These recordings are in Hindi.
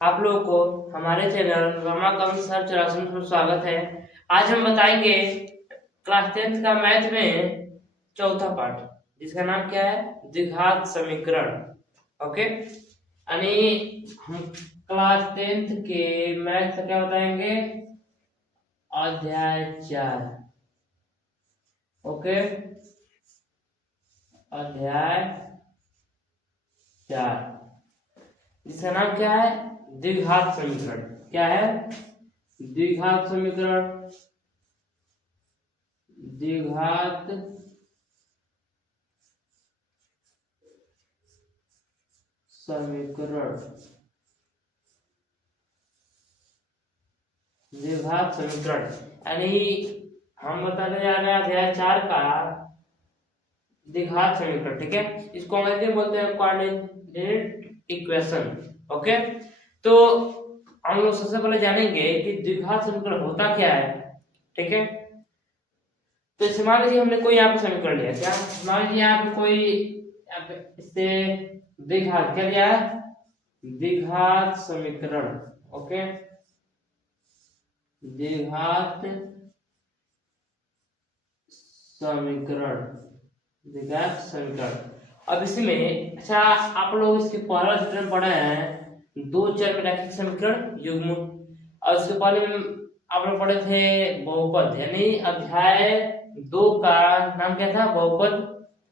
आप लोगों को हमारे चैनल रमाकांत सर चौरासी पर स्वागत है। आज हम बताएंगे क्लास 10th का मैथ में चौथा पार्ट, जिसका नाम क्या है, द्विघात समीकरण। ओके, यानी हम क्लास 10th के मैथ का क्या बताएंगे, अध्याय 4। ओके, अध्याय 4 जिसका नाम क्या है, द्विघात समीकरण। क्या है, द्विघात समीकरण। द्विघात समीकरण, द्विघात समीकरण यानी हम बताने जा रहे हैं अध्याय 4 का द्विघात समीकरण। ठीक है, इसको अंग्रेजी में बोलते हैं कोऑर्डिनेट इक्वेशन। ओके, तो हम लोग सबसे पहले जानेंगे कि द्विघात समीकरण होता क्या है। ठीक है, तो मान लीजिए हमने कोई यहाँ पे समीकरण लिया, क्या मान लीजिए यहाँ पे कोई इससे द्विघात क्या लिया है, द्विघात समीकरण। ओके, द्विघात समीकरण, द्विघात समीकरण। अब इसमें अच्छा, आप लोग इसके पहला चैप्टर में पढ़े हैं दो चर में रैखिक समीकरण युग्म, और उसके पहले में आप लोग पढ़े थे बहुपद, यानी अध्याय 2 का नाम क्या था, बहुपद।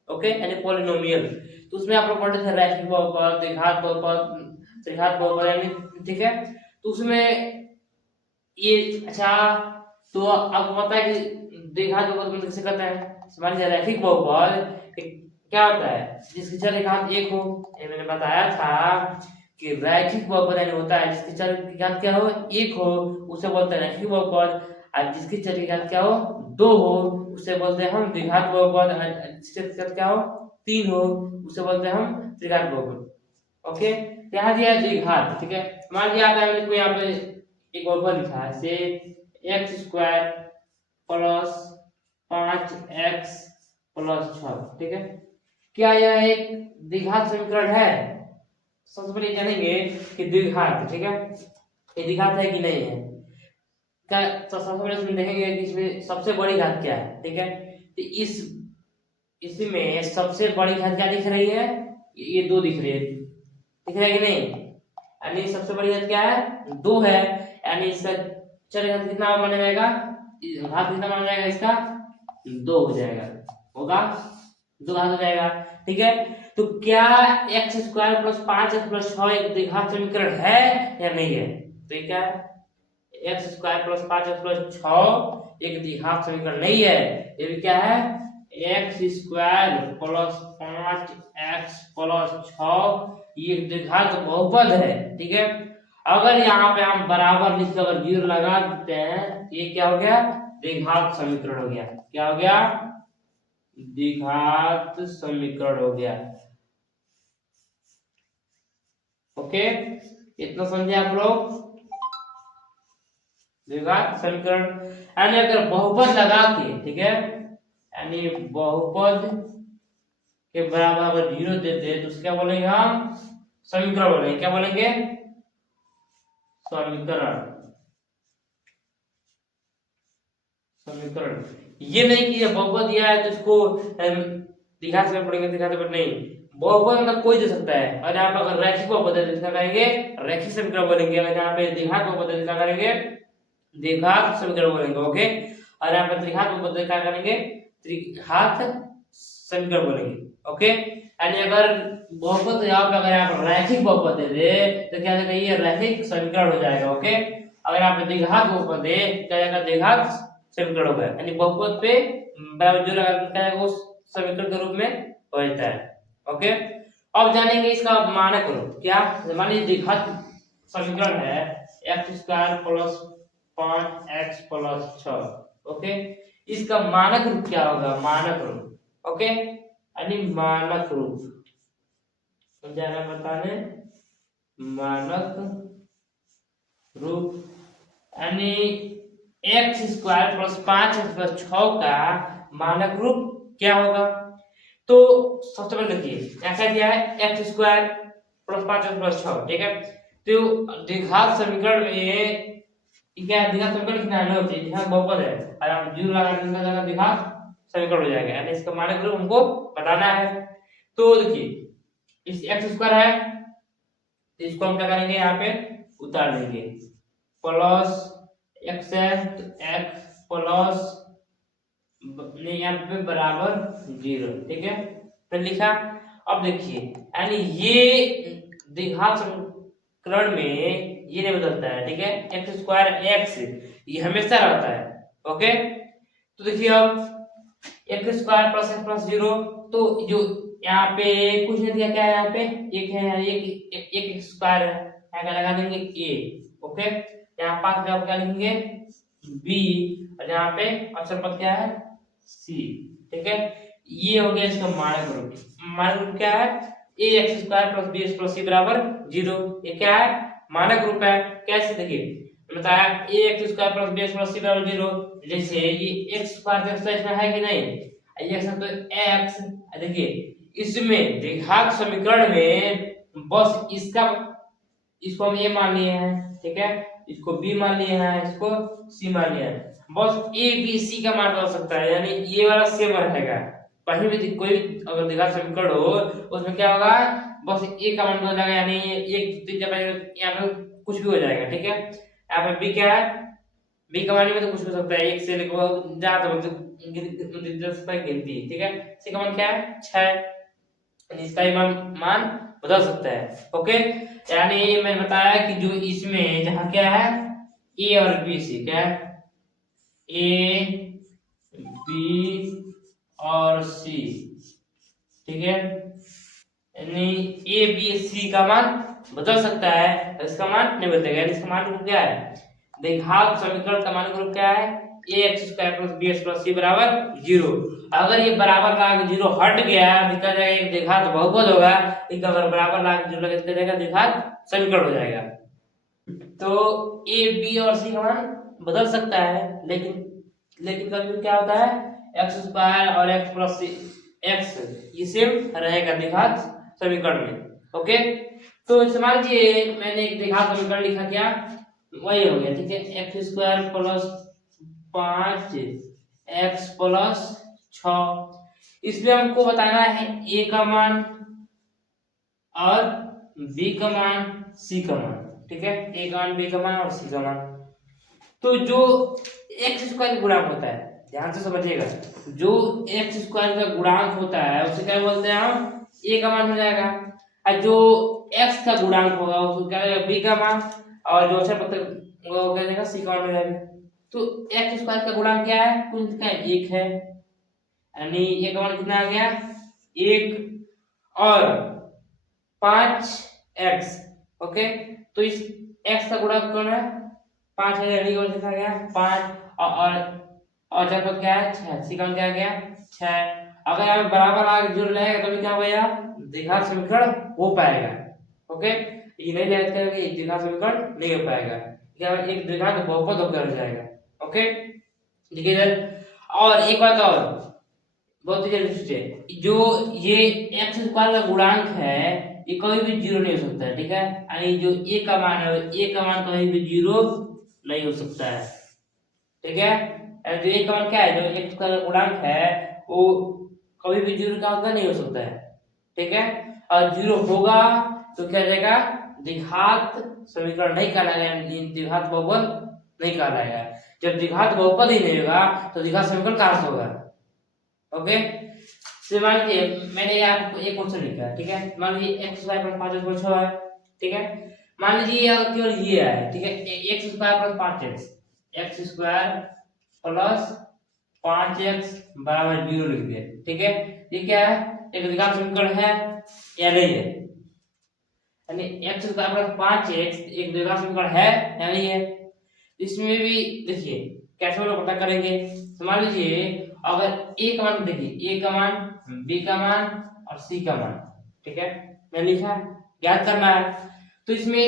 ओके, यानी पॉलिनोमियल। तो उसमें आप लोग पढ़े थे रैखिक बहुपद, द्विघात बहुपद, त्रिघात बहुपद, यानी ठीक है। तो उसमें ये अच्छा, तो आपको पता है कि द्विघात बहुपद कैसे करते हैं। मान लीजिए रैखिक बहुपद क्या होता है, जिसके चर एक घात एक हो। ये मैंने बताया था कि रैखिक बहुपद यानी होता है जिसके चर की घात क्या हो, एक हो, उसे बोलते हैं रैखिक बहुपद। और जिसकी चर की घात क्या हो, दो हो, उसे बोलते हैं हम द्विघात बहुपद। जिसके चर क्या हो, तीन हो, उसे बोलते हैं हम त्रिघात बहुपद। ओके, यहाँ दिया है द्विघात। ठीक है, मान लिया यहाँ पे एक बहुपद लिखा है, से x square plus 5x plus 6। ठीक है, क्या यह एक द्विघात समीकरण है। सबसे पहले जानेंगे कि द्विघात, ठीक है, ये द्विघात है कि नहीं है। क्या तो सबसे पहले इसमें देखेंगे कि इसमें सबसे बड़ी घात क्या है। ठीक है, तो इसमें सबसे बड़ी घात क्या दिख रही है, ये दो दिख रही है, दिख रहा है कि नहीं। यानी सबसे बड़ी घात क्या है, दो है, यानी इसका चर घात कितना माना जाएगा, घात कितना माना जाएगा, इसका दो हो जाएगा, होगा दो घात हो जाएगा। ठीक है, तो क्या x square plus 5x plus 6 एक द्विघात समीकरण है या नहीं है। तो ये क्या है, X square plus 5x plus 6 एक द्विघात समीकरण नहीं है। ये भी क्या है, X square plus 5x plus 6 ये द्विघात बहुपद है। ठीक है, अगर यहाँ पे हम बराबर लिख कर जीरो लगा देते हैं, ये क्या हो गया, द्विघात समीकरण हो गया। क्या हो गया, द्विघात समीकरण हो गया। ओके, इतना समझे आप लोग, द्विघात समीकरण। यानी अगर बहुपद लगा के, ठीक है, यानी बहुपद के बराबर अगर जीरो देते हैं तो क्या बोलेंगे हम, समीकरण बोलेंगे। क्या बोलेंगे, समीकरण। समीकरण ये नहीं कि बहुपद दिया है तो इसको द्विघात से पढ़ेंगे, द्विघात से नहीं, बहुपद मतलब कोई दे सकता है। और यहाँ पे अगर रैखिक बहुपद है तो इसका कहेंगे रैखिक समीकरण बोलेंगे। अगर यहाँ पे द्विघात बहुपद है तो क्या करेंगे, द्विघात समीकरण बोलेंगे। ओके, और यहाँ पे त्रिघात बहुपद है क्या करेंगे, त्रिघात समीकरण बोलेंगे। ओके, यानी अगर बहुपद अगर यहाँ पर रैखिक बहुपद दे तो क्या कहिए, रैखिक समीकरण हो जाएगा। ओके, अगर यहाँ पे द्विघात बहुपद है क्या जाएगा, द्विघात समीकरण होगा, यानी बहुपद पे जो लगाता है वो समीकरण के रूप में हो जाता है। ओके, अब जानेंगे इसका मानक रूप। क्या, मान लीजिए द्विघात समीकरण है X square plus 5x plus 6। Okay, इसका मानक रूप क्या होगा, मानक रूप। ओके, यानी मानक रूप समझाना बताने, मानक रूप यानी x square plus 5x plus 6 का मानक रूप क्या होगा। तो सबसे पहले देखिए क्या क्या दिया है, X square plus 5x plus 6। ठीक है, तो द्विघात समीकरण में क्या है, द्विघात समीकरण कितना है, नौ, द्विघात बहुपद है, और आप जीरो लगा देंगे तो द्विघात समीकरण हो जाएगा, यानी इसका मानक रूप हमको बताना है। तो देखिए इस x स्क्वायर है, तो इसको हम क्या करेंगे, यहाँ पे उतार देंगे, प्लस x है तो x प्लस यहाँ पे बराबर 0, ठीक है, तो लिखा। अब देखिए यानी ये द्विघात समीकरण में ये नहीं बदलता है, ठीक है, एक्स स्क्वायर एक्स ये हमेशा रहता है, ओके। तो देखिए अब x square plus x plus 0, तो जो यहाँ पे कुछ नहीं दिया, क्या है यहाँ पे एक है, एक स्क्वायर है, यहाँ क्या लगा देंगे a, ओके। यहाँ 5 जगह क्या लिखेंगे b, और यहाँ पे अक्षर पद क्या है c, ठीक है। ये हो गया इसका मानक रूप। मानक रूप क्या है, a x square plus B x plus c बराबर 0, ये क्या है मानक रूप है। कैसे, देखिए बताया a x square plus B x plus c बराबर 0, जैसे ये एक्स स्क्वायर इसमें है कि नहीं, ये तो x, देखिए इसमें द्विघात समीकरण में बस इसको हम a मान लिए हैं, ठीक है, इसको b मान लिए हैं, इसको c मान लिया है, बस a b c का मान बदल सकता है, यानी ये वाला सेम रहेगा। कहीं भी कोई अगर द्विघात समीकरण हो उसमें क्या होगा, बस a का मान बदल जाएगा, यानी एक यहाँ पे कुछ भी हो जाएगा, ठीक है। यहाँ पे b क्या है, b का मान में तो कुछ हो सकता है, एक से लेकर ज्यादा गिनती, ठीक है। c का मान क्या है 6, इसका मान बदल सकता है, ओके। यानी मैंने बताया कि जो इसमें जहां क्या है a और b c, क्या है a b और c, ठीक है, यानी a b c का मान बदल सकता है, इसका मान नहीं बदलेगा, यानी इसका मान क्या है, द्विघात समीकरण का मान ग्रुप क्या है a x square plus B x plus c बराबर 0। अगर ये बराबर ला के 0 हट गया, निकल जाएगा एक द्विघात बहुपद होगा, एक अगर बराबर ला के 0 लगा निकल जाएगा द्विघात समीकरण हो जाएगा। तो a b और c का मान बदल सकता है, लेकिन कभी क्या होता है एक्स स्क्वायर और एक्स प्लस एक्स ये सेम रहेगा द्विघात समीकरण में, ओके। तो मान लीजिए मैंने एक द्विघात समीकरण लिखा, क्या वही हो गया, ठीक है, X square plus 5 x plus 6। इसमें हमको बताना है a का मान और b का मान, c का मान, ठीक है, a का मान, b का मान और c का मान। तो जो एक्स स्क्वायर का गुणांक होता है, ध्यान से समझिएगा, जो एक्स स्क्वायर का गुणांक होता है उसे क्या बोलते हैं हम, a का मान हो जाएगा, और जो x का गुणांक होगा उसको क्या होगा b का मान, और जो अक्षर पत्र वो क्या देगा c का मान हो जाएगा। तो एक्स स्क्वायर का गुणांक क्या है, कुल कितना है 1 है, यानी a का मान कितना आ गया 1 और 5x, ओके। तो इस x का गुणांक कौन है 5 है, यानी और लिखा गया 5, और जब क्या है 6, c का मान क्या आ गया 6। अगर यहाँ पे बराबर आगे जोड़ रहेगा तो क्या होगा, द्विघात समीकरण हो पाएगा, ओके। ये नहीं लगता है कि द्विघात समीकरण नहीं हो पाएगा, क्या एक द्विघात बहुपद होकर जाएगा, ओके। देखिए इधर और एक बात और बहुत ही जरूरी है, जो ये एक्स स्क्वायर का गुणांक है ये कभी भी 0 नहीं हो सकता है, ठीक है, यानी जो a का मान है a का मान कभी भी 0 नहीं हो सकता है, ठीक है। जो a का मान क्या है, जो एक्स स्क्वायर का गुणांक है वो कभी भी 0 का होगा नहीं हो सकता है, ठीक है। और 0 होगा तो क्या हो जाएगा, द्विघात समीकरण नहीं कहलाएगा, द्विघात बहुपद नहीं कहलाएगा। जब द्विघात बहुपद ही नहीं होगा तो द्विघात समीकरण कहां से होगा, ओके। तो मान लीजिए मैंने आपको एक क्वेश्चन लिखा है, ठीक है, मान लीजिए x स्क्वायर प्लस 5x 6 है, ठीक है। मान लीजिए केवल ये है, ठीक है, x square plus 5x, x square plus 5x बराबर 0 लिख दिया, ठीक है। ये क्या है, एक द्विघात समीकरण है या नहीं है, यानी x स्क्वायर प्लस 5x एक द्विघात समीकरण है या नहीं है। इसमें भी देखिए कैसे हम लोग पता करेंगे, तो मान लीजिए अगर a का मान, देखिए a का मान, b का मान और c का मान, ठीक है, मैं लिखा याद करना है। तो इसमें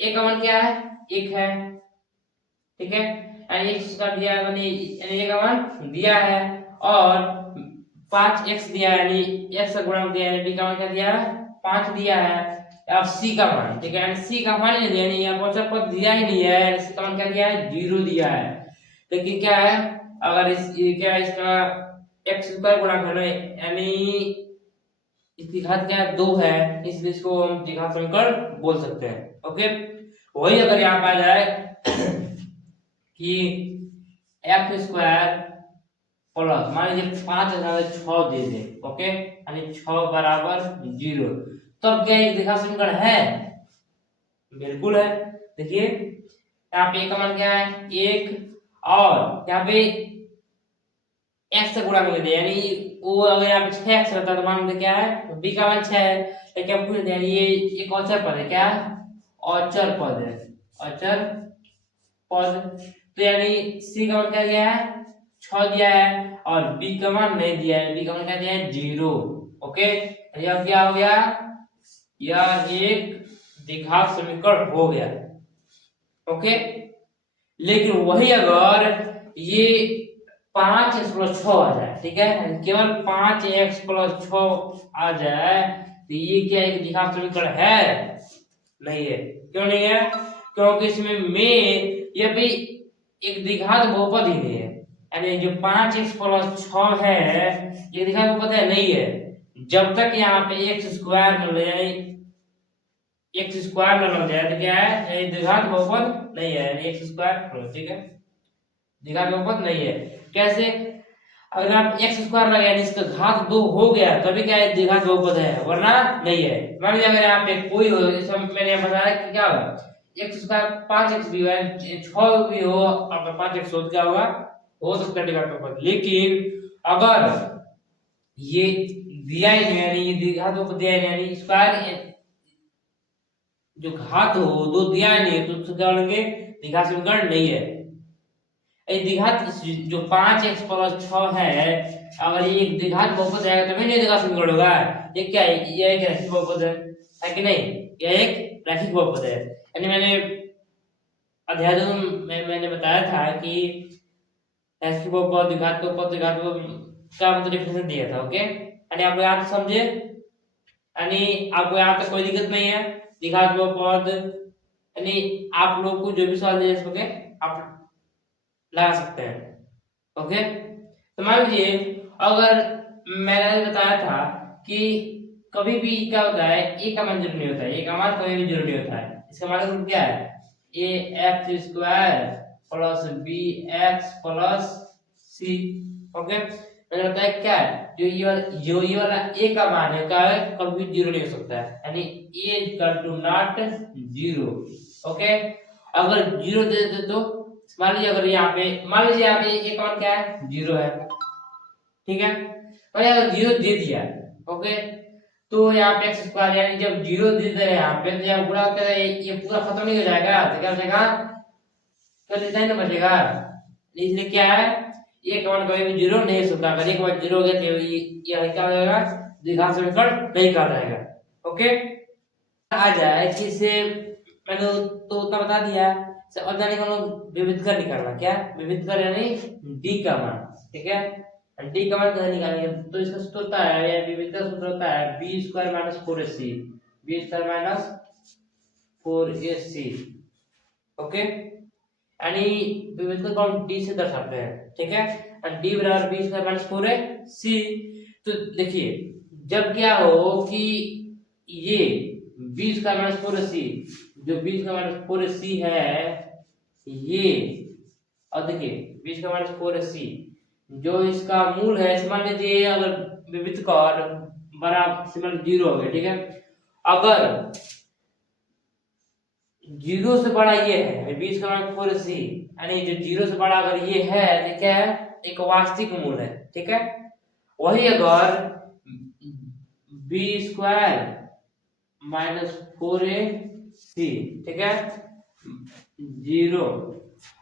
a का मान क्या है 1 है, ठीक है, यानी x का दिया है, यानी a का मान दिया है, और 5x दिया है, यानी x का गुणांक दिया है, b का मान क्या दिया है 5 दिया है, अब सी का मान, ठीक है, सी का मान नहीं दिया, नहीं यहाँ अचर पद दिया ही नहीं है, सी का मान क्या दिया है, 0 दिया है। लेकिन क्या है, अगर इस ये क्या है, इसका x स्क्वायर गुणा करना है, यानी इसकी घात क्या है, 2 है, इसलिए इसको हम द्विघात समीकरण बोल सकते हैं। ओके, वही अगर यहाँ पे आ जाए कि x स्क्वायर प्लस मान लीजिए 5 6 दे दे, ओके, यानी 6 बराबर 0, तब क्या एक द्विघात समीकरण है, बिल्कुल है। देखिए यहाँ पे का मान क्या है, 1, और यहाँ पे x से गुणा करके दे, यानी वो अगर यहाँ पे 6x रहता तो मान क्या है, b का मान 6 है, लेकिन हम पूछ दिया ये एक अचर पद है, क्या अचर पद है, अचर पद, तो यानी c का मान क्या दिया है, 6 दिया है, और b का मान नहीं दिया है, b का मान क्या दिया है, 0। ओके, यह क्या हो गया, यह एक द्विघात समीकरण हो गया। ओके, लेकिन वही अगर ये 5x + 6 आ जाए, ठीक है, केवल 5x + 6 आ जाए, तो ये क्या एक द्विघात समीकरण है, नहीं है। क्यों नहीं है, क्योंकि इसमें में ये भी एक द्विघात बहुपद ही नहीं है, यानी जो 5x + 6 है ये द्विघात बहुपद है, नहीं है। जब तक यहाँ पे x स्क्वायर न ले जाए, x स्क्वायर न लग जाए तो क्या है, ये द्विघात बहुपद नहीं है, यानी x स्क्वायर, ठीक है, द्विघात बहुपद नहीं है। कैसे, अगर आप x स्क्वायर लगाए यानी इसका घात 2 हो गया तभी क्या है, द्विघात बहुपद है, वरना नहीं है। मान लीजिए अगर यहाँ पे कोई हो, जैसे मैंने बताया कि क्या होगा, x स्क्वायर 5x भी हो, 6 भी हो, और 5x हो, क्या होगा, हो सकता है द्विघात बहुपद। लेकिन अगर ये दिया ही नहीं, यानी ये द्विघात बहुपद दिया ही नहीं, यानी स्क्वायर जो घात हो 2 दिया ही नहीं, तो क्या बोलेंगे, द्विघात समीकरण नहीं है। द्विघात जो 5x + 6 है, अगर ये एक द्विघात बहुपद है तभी नहीं द्विघात समीकरण होगा। ये क्या है, ये एक रैखिक बहुपद है कि नहीं, यह एक रैखिक बहुपद है। यानी मैंने अध्याय 2 में मैंने बताया था कि रैखिक बहुपद, द्विघात बहुपद, द्विघात बहुपद का मतलब डिफिनेशन दिया था। ओके, यानी आप यहाँ तक समझे, यानी आपको यहाँ तक कोई दिक्कत नहीं है। द्विघात बहुपद यानी आप लोग को जो भी सवाल दे सके आप लगा सकते हैं। ओके, तो मान लीजिए अगर मैंने बताया था कि कभी भी क्या होता है, ए का मान 0 नहीं होता है, ए का मान कभी भी 0 नहीं होता है। इसका मतलब क्या है, ax² + bx + c। ओके, मैंने बताया क्या है, जो ये वाला a का मान है क्या है, कभी भी 0 नहीं हो सकता है, यानी a = 0। ओके, अगर 0 दे देते तो मान लीजिए अगर यहाँ पे a का मान क्या है, 0 है, ठीक है, और अगर 0 दे दिया, ओके, तो यहाँ पे x² यानी जब 0 दे दे यहाँ पे, तो यहाँ पूरा क्या है, ये पूरा खत्म नहीं हो जाएगा, तो क्या बचेगा, क्या देता है ना, बचेगा। इसलिए क्या है, a का मान कभी भी 0 नहीं हो सकता, अगर एक बार 0 हो गया तो ये क्या हो जाएगा, द्विघात समीकरण नहीं कहा जाएगा। ओके, आ जाए कि इसे मैंने तो उतना बता दिया, अब जाने का विविध कर निकालना, क्या विविध कर, यानी d का मान, ठीक है, d का मान कैसे निकालेंगे, तो इसका सूत्र होता है, या विविध का सूत्र होता है b² - 4ac, b² - 4ac। Okay, यानी विविध को हम d से दर्शाते हैं, ठीक है, और d बराबर b² - 4ac। तो देखिए जब क्या हो कि ये b² - 4ac, जो b² - 4ac है ये, और देखिए b² - 4ac जो इसका मूल है, मान लीजिए अगर विविध का बराबर से 0 हो गया, ठीक है, अगर 0 से बड़ा ये है, 4ac, यानी जो 0 से बड़ा अगर ये है तो क्या है, एक वास्तविक मूल है, ठीक है। वही अगर b² - 4ac, ठीक है, 0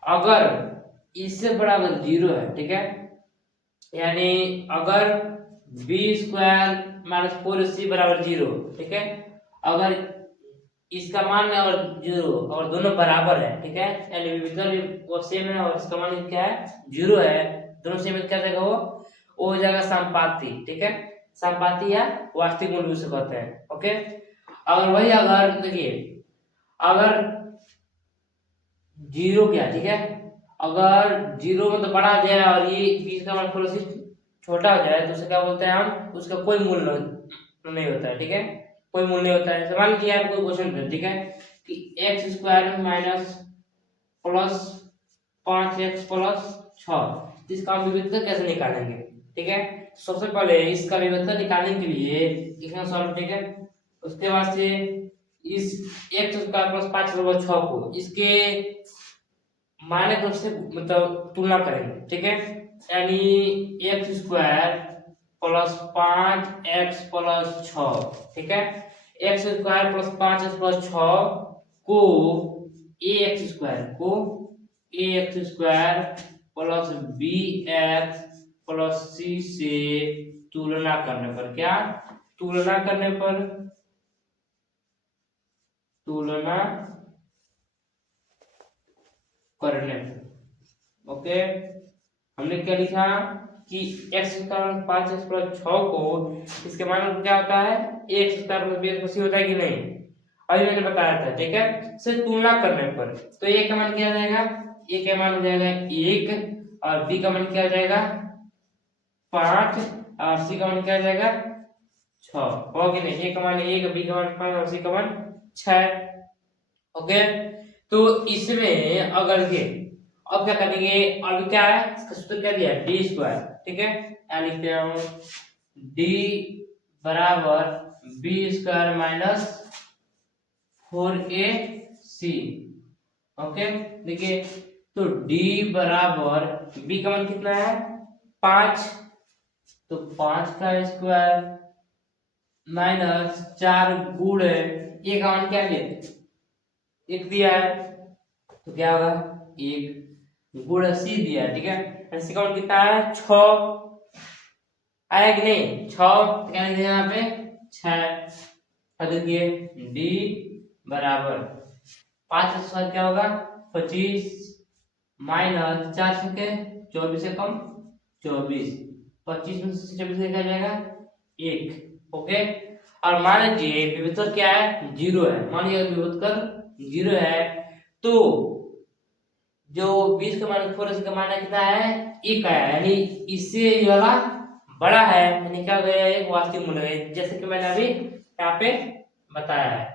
अगर इससे बड़ा अगर 0 है, ठीक है, यानी अगर b² - 4ac = 0, ठीक है, अगर इसका मान और 0 और दोनों बराबर है, ठीक है, यानी विविध वो सेम है और इसका मान क्या है, 0 है, दोनों सेम है, क्या देगा वो हो जाएगा समपाती, ठीक है, समपाती या वास्तविक मूल भी उसे कहते हैं। ओके, अगर वही अगर देखिए अगर जीरो क्या, ठीक है, अगर जीरो मतलब बड़ा आ जाए और ये बीच का मान थोड़ा सा छोटा हो जाए तो उसे क्या बोलते हैं हम, उसका कोई मूल्य नहीं होता है, ठीक है, कोई मूल्य नहीं होता है। सवाल किया आपको क्वेश्चन पे, ठीक है, कि x square minus plus 5x plus 6 इसका हम विविधता कैसे निकालेंगे, ठीक है। सबसे पहले इसका विविधता निकालने के लिए इसका सॉल्व, ठीक है, उसके बाद से इस x स्क्वायर प्लस 5/6 को इसके माइनस रूप से मतलब तुलना करेंगे, ठीक है, यानी x square plus 5x plus 6, ठीक है, X square plus 5x plus 6 को a x square plus B x plus c से तुलना करने पर क्या, तुलना करने पर ओके, हमने क्या लिखा कि एक्स स्क्वायर 5x प्लस 6 को इसके मान पर क्या होता है, X square plus B X होता है कि नहीं, अभी मैंने बताया था, ठीक है, सिर्फ तुलना करने पर। तो ए का मान क्या आ जाएगा, ए का मान हो जाएगा 1 और बी का मान क्या हो जाएगा 5 और सी का मान क्या हो जाएगा 6, हो कि नहीं, ए का मान 1, बी का मान 5 और सी का मान 6। ओके, तो इसमें अगर के अब क्या करेंगे, अब क्या है इसका सूत्र क्या दिया है, डी स्क्वायर, ठीक है, क्या लिखते हैं हम, डी बराबर B square minus 4ac। Okay, देखिए तो d बराबर b का मान कितना है 5, तो 5 का स्क्वायर माइनस 4 गुणे a का मान क्या है 1 दिया है, तो क्या होगा 1 गुणे c दिया है, ठीक है, c का मान कितना है 6 आया कि नहीं 6, तो क्या लिखेंगे यहाँ पे 6। अब देखिए d बराबर 5 स्क्वायर क्या होगा 25 माइनस 4 से 24 से कम 24, 25 में से 24 क्या जाएगा 1। ओके, और मान लीजिए विभेदक क्या है 0 है, मान लीजिए विभेदक 0 है तो जो 20 का मान 4 का मान कितना है 1 आया, यानी इससे ये वाला बड़ा है, यानी क्या हो गया एक वास्तविक मूल्य है, जैसे कि मैंने अभी यहाँ पे बताया है।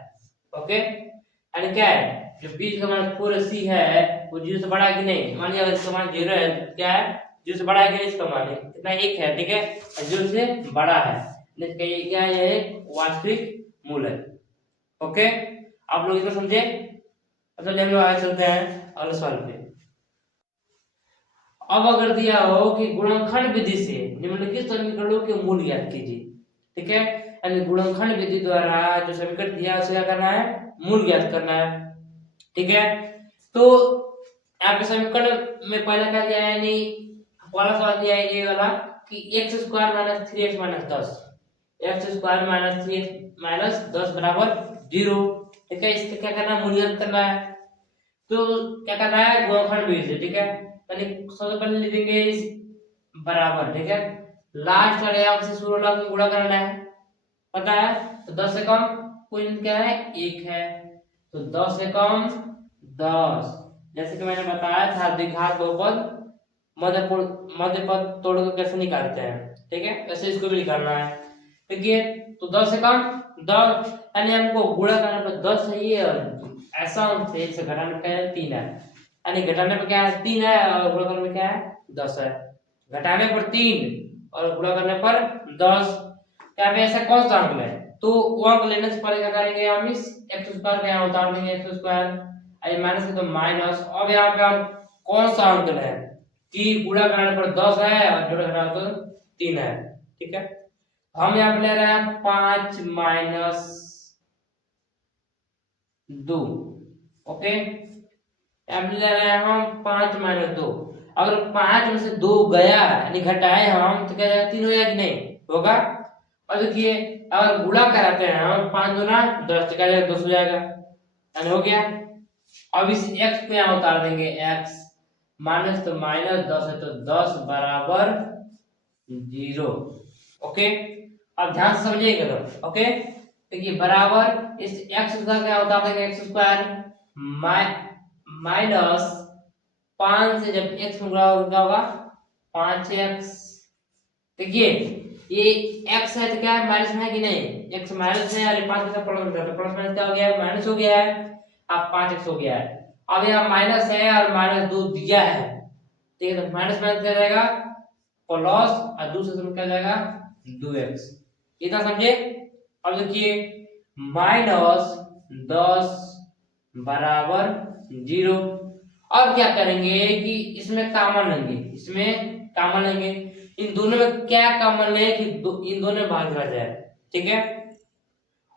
ओके, यानी क्या है जो 20 का मान 4c है वो 0 से बड़ा है कि नहीं, मान लिया अगर इसका मान 0 है तो क्या है 0 से बड़ा है कि नहीं, इसका मान कितना 1 है, ठीक है, 0 से बड़ा है, ये क्या है ये वास्तविक मूल्य है। ओके, आप लोग इतना समझे। अब चलिए हम लोग आगे चलते हैं अगले सवाल पे। अब अगर दिया हो कि गुणनखंड विधि से निम्नलिखित समीकरणों के मूल ज्ञात कीजिए, ठीक है, यानी गुणनखंड विधि द्वारा जो समीकरण दिया उसे क्या करना है मूल ज्ञात करना है, ठीक है। तो यहाँ पे समीकरण में पहला क्या दिया है, यानी पहला सवाल दिया है ये वाला कि x square minus 3x minus 10, x square minus 3x minus 10 बराबर 0, ठीक है, इसका क्या करना है मूल्यांकन करना है। तो क्या करना है गुणनखंड विधि से, ठीक है, यानी सबसे पहले लिखेंगे इस बराबर, ठीक है, लास्ट वाले अंक से शुरू वाला गुणा करना है, पता है, तो 10 से कम कोई क्या है 1 है, तो 10 से कम 10, जैसे कि मैंने बताया था द्विघात बहुपद मध्य पद तोड़कर कैसे निकालते हैं, ठीक है, वैसे इसको भी निकालना है। देखिए तो 10 से कम 10, यानी हमको गुणा करने पर 10 है ये, और ऐसा अंक से 1 से घटाने पर क्या है 3 है, यानी घटाने पर क्या है 3 है और गुणा करने पर क्या है 10 है, घटाने पर 3 और गुणा करने पर 10, क्या पे ऐसा कौन सा अंक है, तो वो अंक लेने से पहले क्या करेंगे हम इस x स्क्वायर का यहाँ उतार देंगे, x स्क्वायर आई माइनस है तो माइनस, अब यहाँ पे हम कौन सा अंक है कि गुणा करने पर 10 है और जोड़ घटाने पर 3 है, ठीक है, हम यहाँ पे ले रहे हैं 5 माइनस 2, ओके, यहाँ पे ले रहे हैं हम 5 माइनस 2, अगर 5 में से 2 गया यानी घटाए हम तो क्या जाएगा 3 हो जाएगा कि नहीं होगा। और देखिए अगर गुणा कराते हैं हम 5 दूना 10 तो क्या जाएगा 10 हो जाएगा, यानी हो गया। अब इस x पे यहाँ उतार देंगे x माइनस तो माइनस 10 है तो 10 बराबर 0। ओके, अब ध्यान से समझिएगा, ओके, देखिए बराबर इस x का क्या होता है, एक्स स्क्वायर माइनस 5 से जब x में गुणा होगा 5x। देखिए ये x है तो क्या है, माइनस में है कि नहीं, x माइनस है और 5 का प्लस होता है, तो प्लस माइनस क्या हो गया है, माइनस हो गया है, अब 5x हो गया है। अब यहाँ माइनस है और माइनस 2 दिया है, ठीक है, तो माइनस माइनस क्या जाएगा प्लस और दूसरे तरफ क्या जाएगा 2x। इतना समझे। अब देखिए माइनस 10 बराबर 0। अब क्या करेंगे कि इसमें कॉमन लेंगे, इसमें कॉमन लेंगे, इन दोनों में क्या कॉमन ले कि इन दोनों में भाग आ जाए, ठीक है।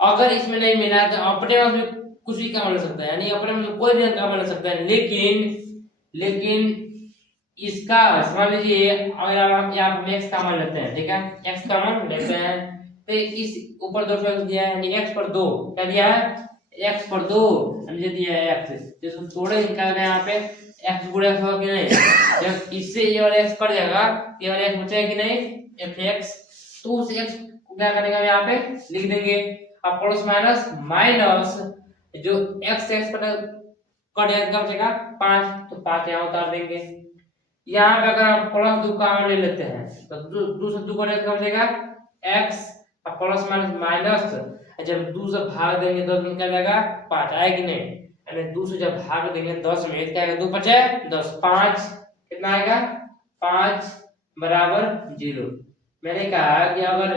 अगर इसमें नहीं मिला तो अपने में कुछ भी कॉमन ले सकता है, यानी अपने में कोई भी कॉमन ले सकता है, लेकिन इसका समझ लीजिए अगर आप यहाँ पे x कॉमन लेते हैं, ठीक है, x कॉमन लेते हैं तो इस ऊपर 2 x दिया है, यानी x पर 2 क्या दिया है, x पर 2 नीचे दिया है x, तो इसको थोड़े निकालना है, यहाँ पे x गुणा x होगा कि नहीं, जब इससे ये वाला x कट जाएगा ये वाला x बचेगा कि नहीं fx, तो उस x को क्या करेंगे हम यहाँ पे लिख देंगे, अब प्लस माइनस माइनस जो x से x कट जाएगा क्या बचेगा 5, तो 5 यहाँ उतार देंगे। यहाँ पे अगर आप प्लस 2 कॉमन ले लेते हैं तो दूसरा 2 का क्या बचेगा x, और प्लस माइनस माइनस जब 2 से भाग देंगे 10 में क्या जाएगा 5 आएगा कि नहीं, यानी 2 से जब भाग देंगे 10 में क्या आएगा, 2 बचे 10, 5 कितना आएगा 5 बराबर 0। मैंने कहा कि अगर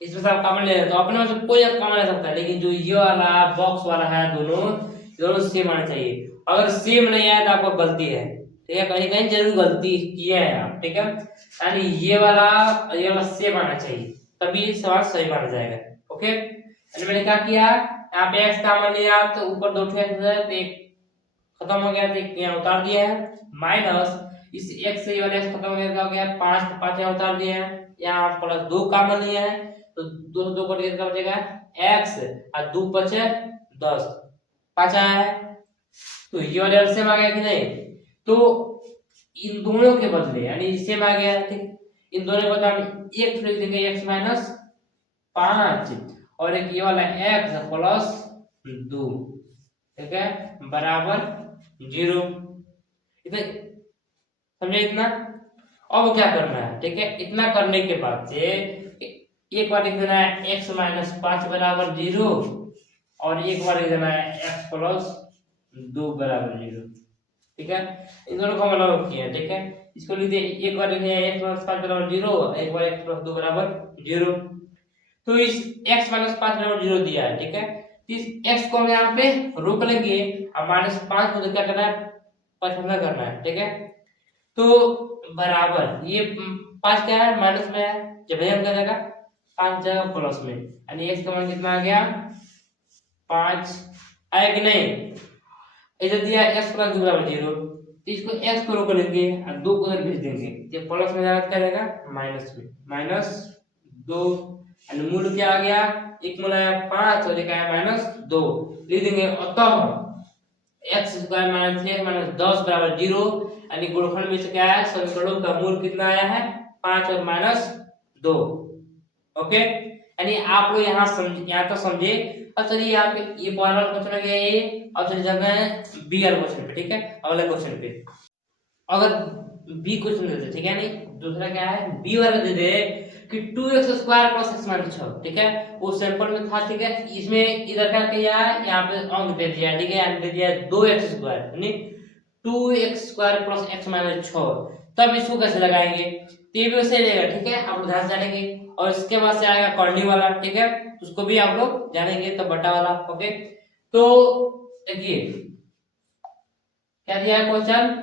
इसमें से आप कॉमन ले तो अपने में से कोई एक कॉमन ले सकता है, लेकिन जो ये वाला बॉक्स वाला है दोनों सेम आना चाहिए, अगर सेम नहीं आया तो आपको गलती है, ठीक है, कहीं कहीं जरूर गलती किए हैं आप, ठीक है, यानी ये वाला सेम आना चाहिए तभी सवाल सही माना जाएगा। ओके, यानी मैंने क्या किया, यहाँ पे x कॉमन लिया तो ऊपर 2 x है तो एक खत्म हो गया, तो यहाँ उतार दिया है, माइनस इस x से ये वाला x खत्म हो गया, क्या हो गया 5, तो 5 यहाँ उतार दिया है, यहाँ प्लस 2 कॉमन लिया है तो 2 2 कट गया, क्या बचेगा x और 2 बचे 10, 5 आया है, तो ये वाला एलसीएम आ गया कि नहीं, तो इन दोनों के बदले यानी सेम आ गया, ठीक, इन दोनों के बदले हम एक लिख देंगे x माइनस 5 और एक ये वाला x प्लस 2, ठीक है, बराबर 0। इतना समझे इतना। अब क्या करना है, ठीक है, इतना करने के बाद से एक बार लिख देना है x माइनस 5 बराबर 0 और एक बार लिख देना है x प्लस 2 बराबर 0, ठीक है, इन दोनों को हम अलग किए हैं, ठीक है, इसको लिख दिए, एक बार लिखे x प्लस 5 बराबर 0, एक बार x प्लस 2 बराबर 0, तो इस x माइनस 5 बराबर 0 दिया है, ठीक है, इस x को हम यहाँ पे रोक लेंगे और माइनस 5 को क्या करना है 5 करना है, ठीक है, तो बराबर ये 5 क्या है माइनस में है, जब हम क्या जाएगा 5 जाएगा प्लस में, यानी x का मान कितना आ गया 5 आया कि नहीं, इधर दिया x प्लस 2 बराबर 0, तो इसको x को रोक लेंगे और 2 को उधर भेज देंगे, ये प्लस में जाएगा क्या रहेगा माइनस में, माइनस 2, यानी मूल क्या आ गया, एक मूल आया 5 और एक आया माइनस 2, लिख देंगे, अतः x स्क्वायर माइनस 3 माइनस 10 बराबर 0, यानी गुणनफल में से क्या है समीकरणों का मूल कितना आया है 5 और माइनस 2। ओके, यानी आप लोग यहाँ तो समझे। अब चलिए यहाँ पे ये वाला क्वेश्चन हो गया ये, अब चलिए जाते हैं बी वाले क्वेश्चन पे, ठीक है, अगले क्वेश्चन पे अगर बी क्वेश्चन दे दे, ठीक है, नहीं दूसरा क्या है बी वाला दे दे कि 2x square plus x minus 6, ठीक है, वो सैंपल में था, ठीक है, इसमें इधर क्या किया है यहाँ पे अंक दे दिया, ठीक है, यहाँ दे दिया 2x स्क्वायर यानी 2x square plus x minus 6, तब इसको कैसे लगाएंगे, तो ये भी वैसे रहेगा, ठीक है, आप लोग ध्यान से जानेंगे, और इसके बाद से आएगा कॉर्डी वाला, ठीक है, उसको भी आप लोग जानेंगे, तो बटा वाला। ओके, तो देखिए क्या दिया है question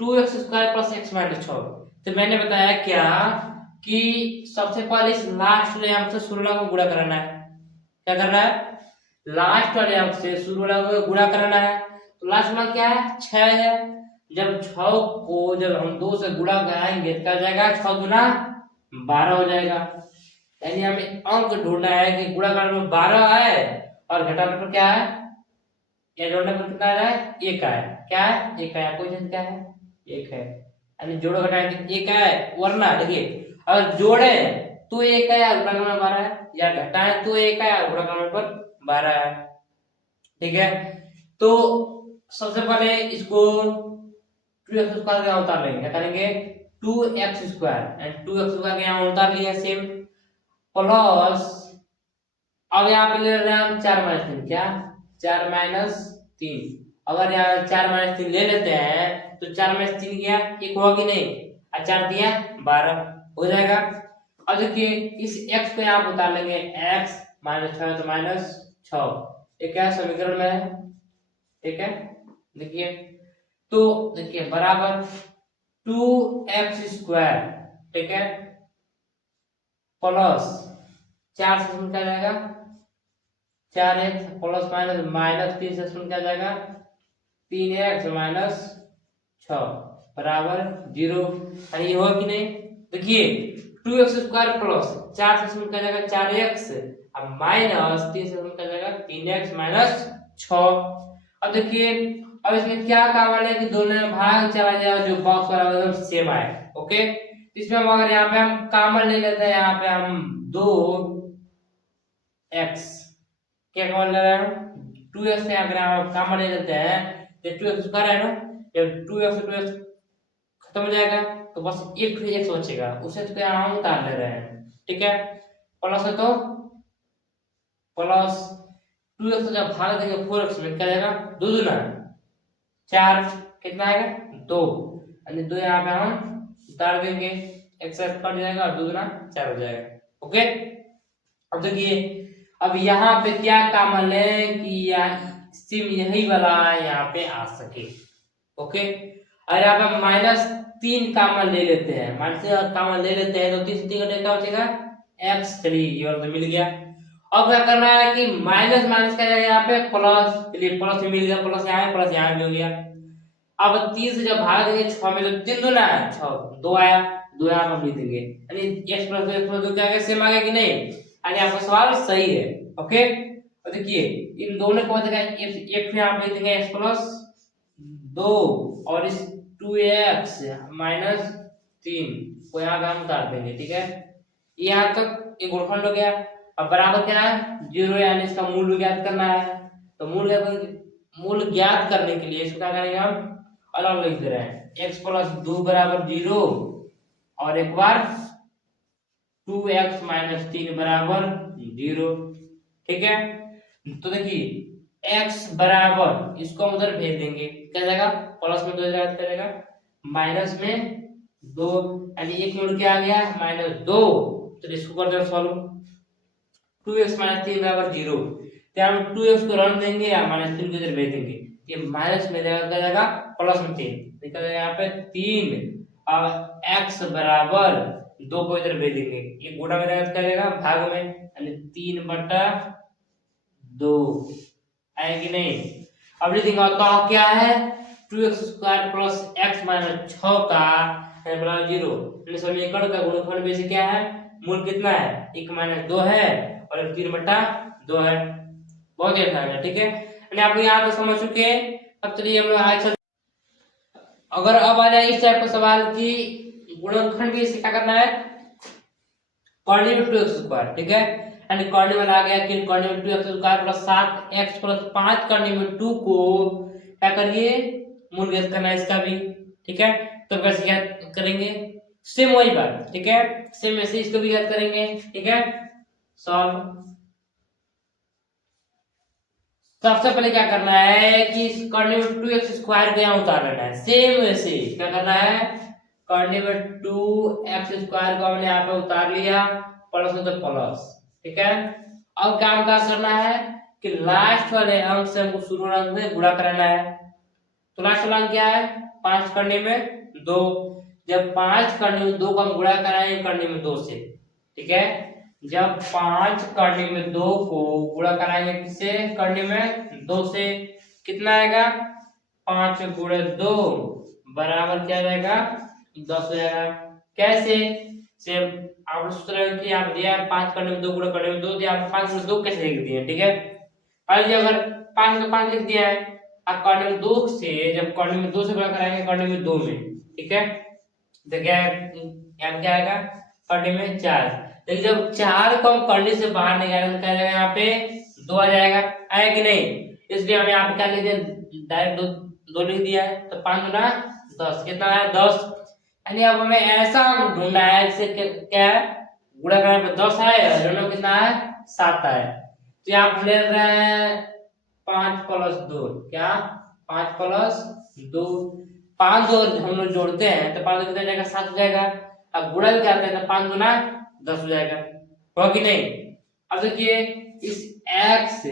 2x square plus x minus 6, तो मैंने बताया क्या कि सबसे पहले इस लास्ट वाले अंक से शुरू वाला को गुणा कराना है, क्या करना है लास्ट वाले अंक से शुरू वाला को गुणा कराना है, तो लास्ट वाला क्या है 6 है, जब 6 को जब हम 2 से गुणा कराएंगे तो क्या हो जाएगा 6 गुना 12 हो जाएगा, यानी हमें अंक ढूंढना है कि गुणा करने में 12 है और घटाने पर क्या है, या जोड़ने पर कितना आ रहा है 1 है, क्या है 1 है, क्वेश्चन क्या है 1 है, यानी जोड़ो घटाएं तो 1 है, वरना देखिए अगर जोड़े तो 1 का या गुणा करने पर 12 है, या घटाएं तो 1 का या गुणा करने पर 12 है। ठीक है, तो सबसे पहले इसको 2x स्क्वायर का उतार लेंगे, क्या करेंगे 2x square and 2x square का यहाँ उतार लिया सेम, प्लस अब यहाँ पे ले रहे हैं हम 4 माइनस 3, क्या 4 माइनस 3, अगर यहाँ 4 माइनस 3 ले लेते हैं तो 4 माइनस 3 क्या 1 होगा कि नहीं, और 4 दिया 12 हो जाएगा। अब देखिए इस x को यहाँ पे उतार लेंगे, x माइनस 6 तो माइनस 6, ये क्या समीकरण में है, ठीक है। देखिए तो देखिए बराबर 2x स्क्वायर, ठीक है, प्लस 4 से शून्य क्या जाएगा 4x, प्लस माइनस माइनस 3 से शून्य क्या जाएगा 3x माइनस 6 बराबर 0, यानी ये होगा कि नहीं। देखिए 2x स्क्वायर प्लस 4 से शून्य क्या जाएगा 4x, अब माइनस 3 से शून्य क्या जाएगा 3x माइनस 6। अब देखिए अब इसमें क्या काम है कि दोनों में भाग चला जाएगा, जो बॉक्स वाला एकदम सेम आए, ओके। इसमें हम अगर यहाँ पे हम कॉमन ले लेते हैं, यहाँ पे हम 2x क्या कॉमन ले रहे हैं 2x से अगर हम कॉमन ले लेते हैं तो 2x स्क्वायर है ना, जब 2x से 2x खत्म हो जाएगा तो बस एक x बचेगा, उसे तो यहाँ हम उतार ले रहे हैं, ठीक है। प्लस है तो प्लस 2x जब भाग देंगे 4x में क्या जाएगा 2 दूना 4, कितना आएगा 2, यानी 2 यहाँ पे हम उतार देंगे, x कट जाएगा और 2 दूना 4 हो जाएगा, ओके। अब देखिए अब यहाँ पे क्या कॉमन है कि सिम यही वाला यहाँ पे आ सके, ओके। और यहाँ पे माइनस 3 कॉमन ले लेते हैं, माइनस 3 कॉमन ले लेते हैं तो 3 से 3 क्या बचेगा x, चलिए ये वाला तो मिल गया। अब क्या करना है कि माइनस माइनस क्या जाएगा यहाँ पे प्लस, चलिए प्लस में मिल गया, प्लस यहाँ प्लस यहाँ भी हो गया। अब 3 से जब भाग देंगे 6 में तो 3 दूना है 6, 2 आया, 2 यहाँ पर लिख देंगे, यानी x प्लस 2 क्या सेम आ गया कि नहीं, यानी आपका सवाल सही है, ओके। और देखिए इन दोनों को एक में आप लिख देंगे x प्लस 2 और इस 2x माइनस 3 को यहाँ पे हम उतार देंगे, ठीक है। यहाँ तक एक गुणनफल हो गया। अब बराबर क्या है 0, यानी इसका मूल ज्ञात करना है, तो मूल ज्ञात करने के लिए इसको क्या करेंगे हम अलग लिख दे रहे हैं, x प्लस 2 बराबर 0 और एक बार 2x माइनस 3 बराबर 0, ठीक है। तो देखिए x बराबर इसको हम उधर भेज देंगे, क्या जाएगा प्लस में 2 क्या जाएगा माइनस में 2, यानी एक में क्या आ गया माइनस 2, तो इसको कर दो सॉल्व, 2x माइनस 3 बराबर 0, तो हम 2x को रन देंगे या माइनस 3 को इधर भेज देंगे, ये माइनस में जाएगा प्लस में 3 निकल जाएगा यहाँ पे 3 और x बराबर 2 को इधर भेज देंगे, ये गुणा में क्या जाएगा भाग में, यानी 3/2 आएगी नहीं। अब लिखेंगे तो क्या है 2x square plus x minus 6 का बराबर 0, यानी समीकरण का गुणनफल में से क्या है मूल कितना है 1 माइनस 2 है और 3/2 है, बहुत ही अच्छा है, ठीक है। यानी आप लोग यहाँ तक समझ चुके हैं। अब चलिए हम लोग आगे चल, अगर अब आ जाए इस टाइप का सवाल की गुणनखंड भी इसे क्या करना है कॉर्डिनेट में 2x स्क्वायर, ठीक है, यानी कॉर्डिनेट आ गया कि coordinate 2x square plus 7x plus 5 coordinate 2 को क्या करिए मूल ज्ञात करना है इसका भी, ठीक है। तो कैसे ज्ञात करेंगे सेम वही बात, ठीक है, सेम ऐसे इसको भी ज्ञात करेंगे, ठीक है। सॉल्व, सबसे पहले क्या करना है कि कॉर्डिनेट 2x स्क्वायर को यहाँ उतार लेना है, सेम वैसे क्या करना है कॉर्डिनेट 2x स्क्वायर को हमने यहाँ पे उतार लिया, प्लस में तो प्लस, ठीक है। अब काम क्या करना है कि लास्ट वाले अंक से हमको शुरू अंक में गुणा कराना है, तो लास्ट वाला अंक क्या है 5 करने में 2, जब 5 करने में 2 का हम गुणा कराएंगे करने में 2 से, ठीक है। जब 5 करने में 2 को गुणा कराएंगे किससे करने में 2 से, कितना आएगा 5 गुणे 2 बराबर क्या जाएगा 10 हो जाएगा। कैसे से आप सोच रहे हो कि आप दिया 5 करने में 2 गुणा करने में 2 दिया, आप 5 गुणे 2 कैसे लिख दिए, ठीक है। और अगर 5 में 5 लिख दिया है, आप करने में 2 से जब करने में 2 से गुणा कराएंगे करने में 2 में, ठीक है, तो क्या यहाँ क्या आएगा करने में 4, लेकिन जब 4 को हम करने से बाहर निकालेंगे तो क्या जाएगा यहाँ पे 2 आ जाएगा, आया कि नहीं। इसलिए हमें यहाँ पे क्या लिख दिया, डायरेक्ट 2 लिख दिया है। तो 5 गुना 10 कितना है 10। यानी अब हमें ऐसा ढूंढना है जिससे क्या है गुणा करने पे 10 आए और ऋण कितना है 7 आए। तो यहाँ पे ले रहे हैं 5 + 2, क्या 5 + 2, 5 जो हम लोग जोड़ते हैं तो 5 कितना जाएगा 7 हो जाएगा। अब गुणा भी करते हैं तो 5 गुना 10 हो जाएगा, हो कि नहीं। अब देखिए इस x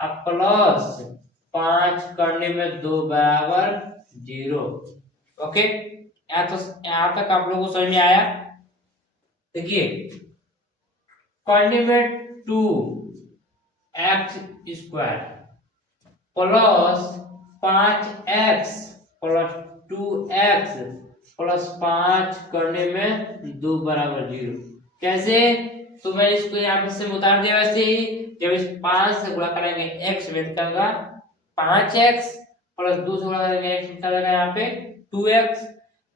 अब प्लस 5 करने में 2 बराबर 0। ओके, यहाँ तक आप लोगों को समझ में आया। देखिए करने में 2x² plus 5x plus 2x plus 5 करने में 2 बराबर 0। कैसे, तो मैं इसको यहाँ पे से उतार दिया। वैसे ही जब इस 5 से गुणा करेंगे x में निकलेगा 5x प्लस 2 से गुणा करेंगे x निकलेगा यहाँ पे 2x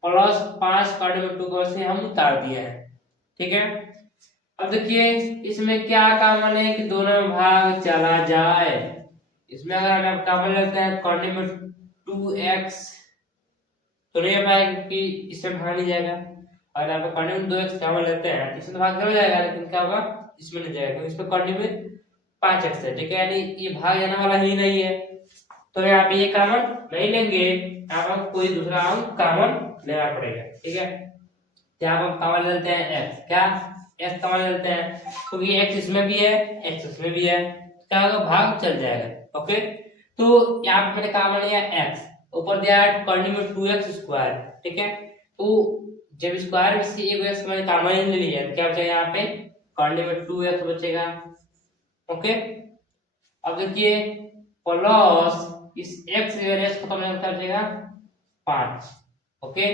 प्लस 5 करने में 2 को से हम उतार दिए हैं, ठीक है। अब देखिए इसमें क्या कॉमन है कि दोनों में भाग चला जाए। इसमें अगर हम कॉमन लेते हैं करने में 2x तो नहीं पाएगा कि इसमें भाग नहीं जाएगा। अगर आप करने में 2x कॉमन लेते हैं तो इसमें भाग चला जाएगा, लेकिन क्या होगा इसमें नहीं जाएगा, इसमें करने में 5x है, ठीक है। यानी ये भाग जाने वाला ही नहीं है, तो यहाँ पे ये कॉमन नहीं लेंगे, यहाँ पर हम कोई दूसरा हम कॉमन लेना पड़ेगा, ठीक है। यहाँ पर हम कॉमन लेते हैं x, क्या x कॉमन लेते हैं क्योंकि x इसमें भी है x इसमें भी है, क्या होगा भाग चल जाएगा। ओके, तो यहाँ पे मैंने कॉमन लिया x, ऊपर दिया है करने में 2x², ठीक है। तो जब स्क्वायर में से एक x मैंने कॉमन ले लिया तो क्या बचेगा यहाँ पे करने में 2x बचेगा। ओके, अब देखिए प्लस इस x और x खत्म हो जाएगा 5। ओके,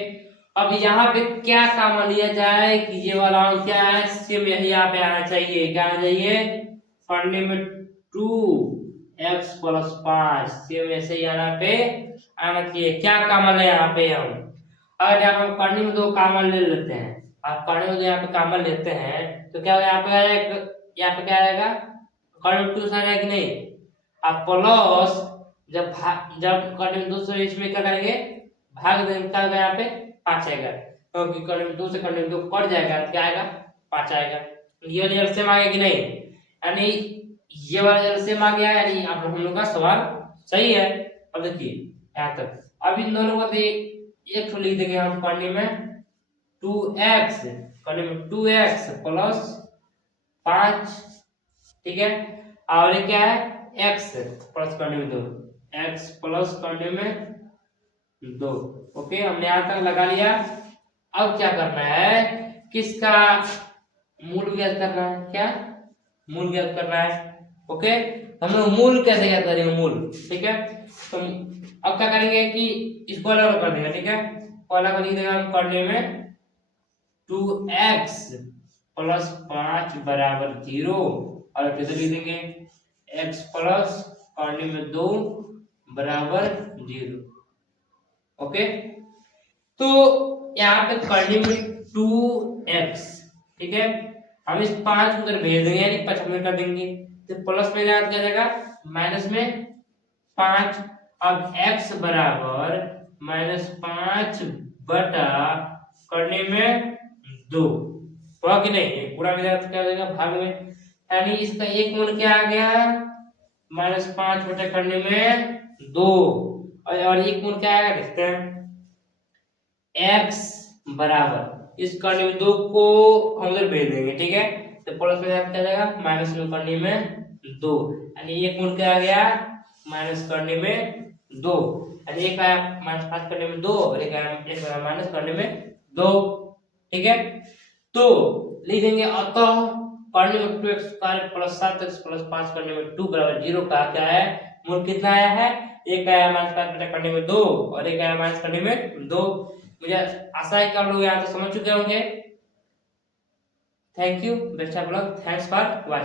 अब यहाँ पे क्या कॉमन लिया जाए कि ये वाला क्या है सेम यही यहाँ पे आना चाहिए, क्या आना चाहिए करने में 2x + 5 सेम ऐसे ही यहाँ पे आना चाहिए। क्या कॉमन है यहाँ पे हम, अगर यहाँ हम करने में 2 कॉमन ले लेते हैं, आप करने में 2 यहाँ पे कॉमन लेते हैं तो क्या होगा यहाँ पे आएगा, यहाँ पे क्या आएगा करने में 2 आएगा कि नहीं। आप प्लस जब करने में 2 से इसमें क्या करेंगे भाग देंगे, क्या होगा यहाँ पे 5 आएगा, क्योंकि करने में 2 से करने में 2 कट जाएगा तो क्या आएगा 5 आएगा। ये एलसीएम आ गया कि नहीं, यानी ये वाला एलसीएम आ गया, यानी आप हम लोग का सवाल सही है। अब देखिए यहाँ तक, अब इन दोनों को एक तो लिख देंगे हम करने में 2x करने में 2x + 5, ठीक है। और ये क्या है x प्लस करने में 2 x प्लस करने में 2। ओके, हमने यहाँ तक लगा लिया। अब क्या करना है, किसका मूल ज्ञात करना है, क्या मूल ज्ञात करना है। ओके, हम लोग मूल कैसे ज्ञात करेंगे मूल, ठीक है। तो अब क्या करेंगे कि इसको अलग कर देंगे, ठीक है। अलग लिख देंगे हम करने में 2x + 5 बराबर 0 और फिर लिख देंगे x प्लस करने में 2 बराबर 0। ओके, तो यहाँ पे करने में 2x, ठीक है। हम इस 5 को उधर भेज देंगे यानी 55 कर देंगे, तो प्लस में याद क्या जाएगा माइनस में 5। अब x बराबर -5 बटा करने में 2 हुआ कि नहीं, पूरा विधान क्या हो जाएगा भाग में, यानी इसका एक मूल क्या आ गया -5 बटा करने में 2 और एक मूल क्या आएगा देखते हैं x बराबर इस करने में 2 को हम उधर भेज देंगे, ठीक है। तो प्लस में क्या जाएगा माइनस में करने में 2, यानी एक मूल क्या आ गया माइनस करने में 2, यानी एक आया -5 करने में 2 और एक आया माइनस करने में 2, ठीक है। तो लिख देंगे अतः करने में 2x² + 7x + 5 करने में 2 बराबर 0 का क्या है मूल कितना आया है, एक आया -5 बटा करने में 2 और एक आया माइनस करने में 2। मुझे आशा है कि आप लोग यहाँ तक समझ चुके होंगे। Thank you, best of luck, thanks for watching.